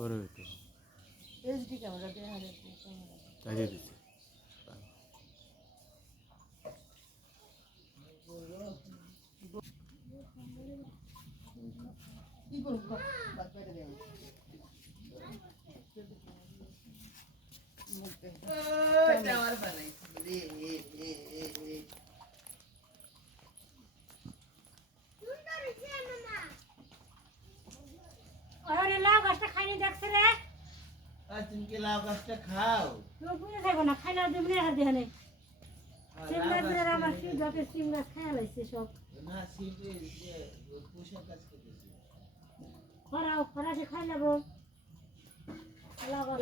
পরে তো HD camera দিয়ে হাজার ক্যামেরা চালিয়ে দিচ্ছে। কি করব বাদ করে দেব আমার বানাইছি আরে লাউ গাছটা খাইনি দেখছ রে আর তুমি কি লাউ গাছটা খাও লোক বুঝে থাকো না খাইলে দিবনি আর দেখানে সিম গাছের আমার সিম গাছের সিম গাছ খাইয়া লাইছে সব না সিমে যে পুষা গাছ কেটেছি ফরাও ফরাসে খাই নেবো লাউ গাছ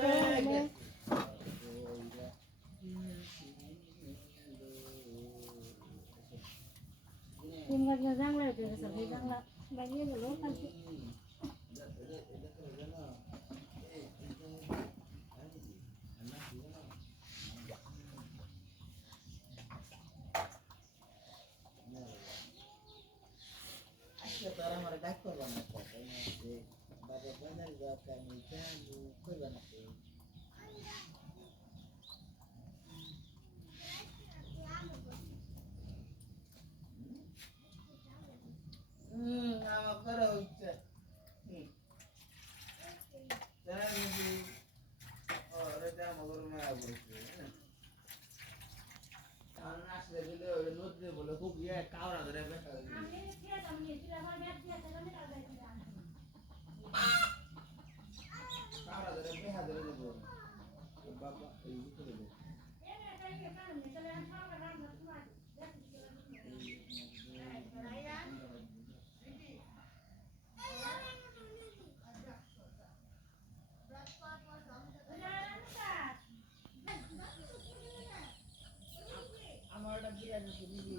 সিম গাছ জাংলা উঠে গেছে সেই জাংলা লাগিয়ে গেল কালকে তারা আমার ডাক করবা না বাবা বাজার যাওয়া আমি জানি করবা না আমার করা হচ্ছে তারা যদি ওরে আমার মায়া বলছে আর নাচলে গেলে ওরে নদীতে বলে খুব ইয়ে কাওড়া ধরে বেটা কাওড়া ধরে বেহা ধরে দেবো বাবা এই করে দেবো আমারটা বিরিয়ানি দিবি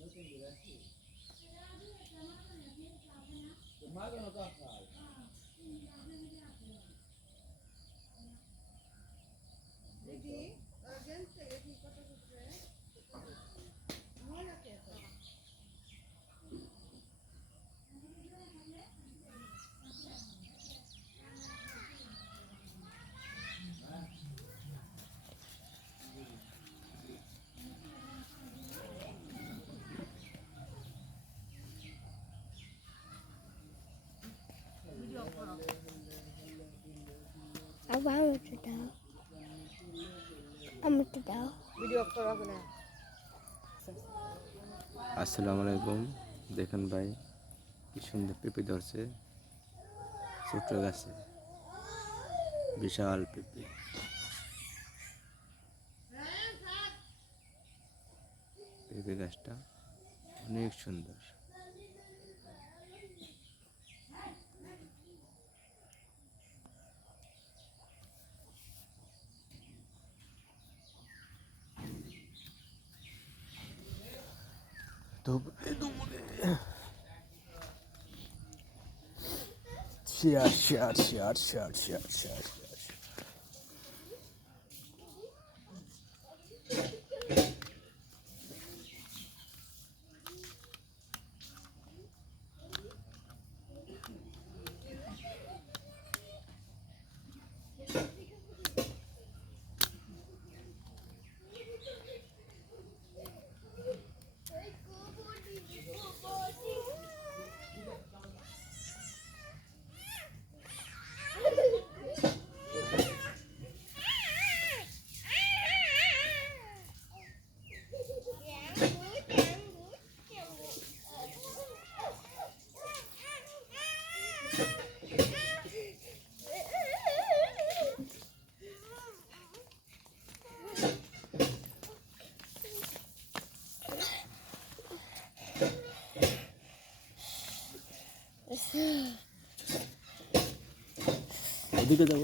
নতুন বিরিয়ানি মাগো না তো খাই দিদি অর্জেন্ট থেকে কি কত করতে মনে আছে আসসালামু আলাইকুম। দেখেন ভাই কি সুন্দর পেঁপে ধরছে ছোট্ট গাছে, বিশাল পেঁপে। পেঁপে গাছটা অনেক সুন্দর। শেয়ার। ওদিকে যাও।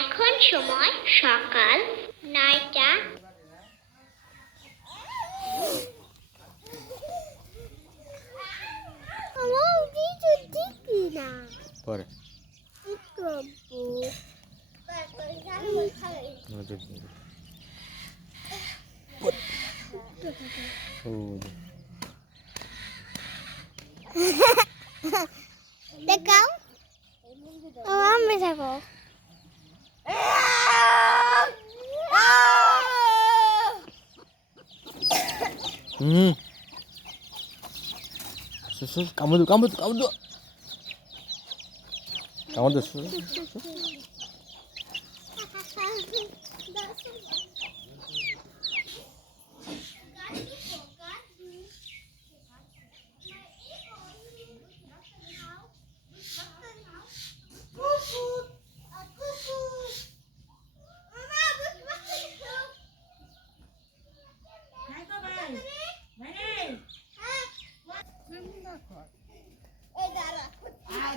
এখন সময় সকাল 9টা। আমার না পরে কি করবো আমাদের ও দেখাও ও আমি থাকো কামড় কামড় খাইতো ভাই ভাই রে আর